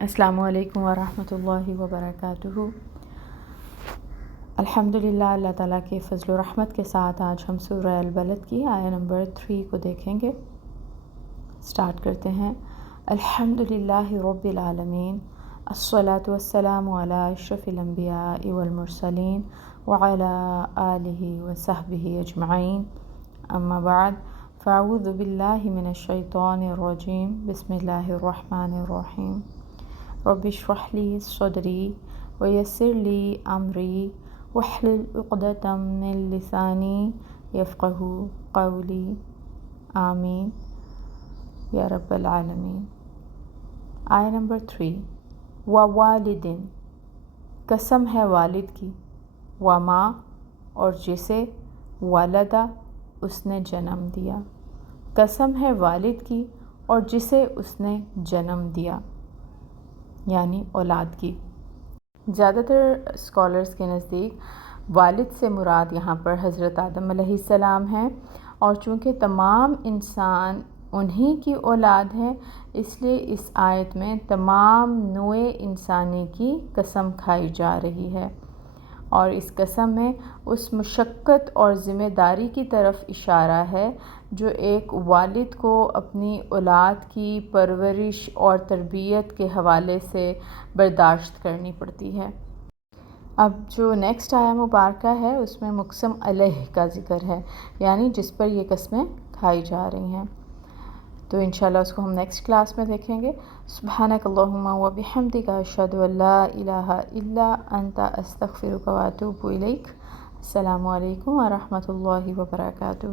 السلام علیکم ورحمۃ اللہ وبرکاتہ۔ الحمدللہ، اللہ تعالیٰ کے فضل و رحمت کے ساتھ آج ہم سورہ البلد کی آیہ نمبر 3 کو دیکھیں گے۔ سٹارٹ کرتے ہیں۔ الحمدللہ رب العالمین، الصلاۃ والسلام علی اشرف الانبیاء والمرسلین وعلی آلہ وصحبہ اجمعین، اما بعد، فاعوذ باللہ من الشیطان الرجیم، بسم اللہ الرحمن الرحیم۔ رب اشرح لی صدری ویسر لی امری واحلل عقدۃ من لسانی یفقہوا قولی، آمین یا رب العالمین۔ آیہ نمبر 3۔ ووالدٍ، قسم ہے والد کی، وما، اور جسے، ولدا، اس نے جنم دیا۔ قسم ہے والد کی اور جسے اس نے جنم دیا، یعنی اولاد کی۔ زیادہ تر اسکالرس کے نزدیک والد سے مراد یہاں پر حضرت آدم علیہ السلام ہیں، اور چونکہ تمام انسان انہی کی اولاد ہیں، اس لیے اس آیت میں تمام نوع انسانی کی قسم کھائی جا رہی ہے، اور اس قسم میں اس مشقت اور ذمہ داری کی طرف اشارہ ہے جو ایک والد کو اپنی اولاد کی پرورش اور تربیت کے حوالے سے برداشت کرنی پڑتی ہے۔ اب جو نیکسٹ آیہ مبارکہ ہے اس میں مقسم علیہ کا ذکر ہے، یعنی جس پر یہ قسمیں کھائی جا رہی ہیں، تو انشاءاللہ اس کو ہم نیکسٹ کلاس میں دیکھیں گے۔ سبحانک اللہم و بحمدک، اشہد ان لا الہ الا انت، استغفرک و اتوب الیک۔ السلام علیکم ورحمۃ اللہ وبرکاتہ۔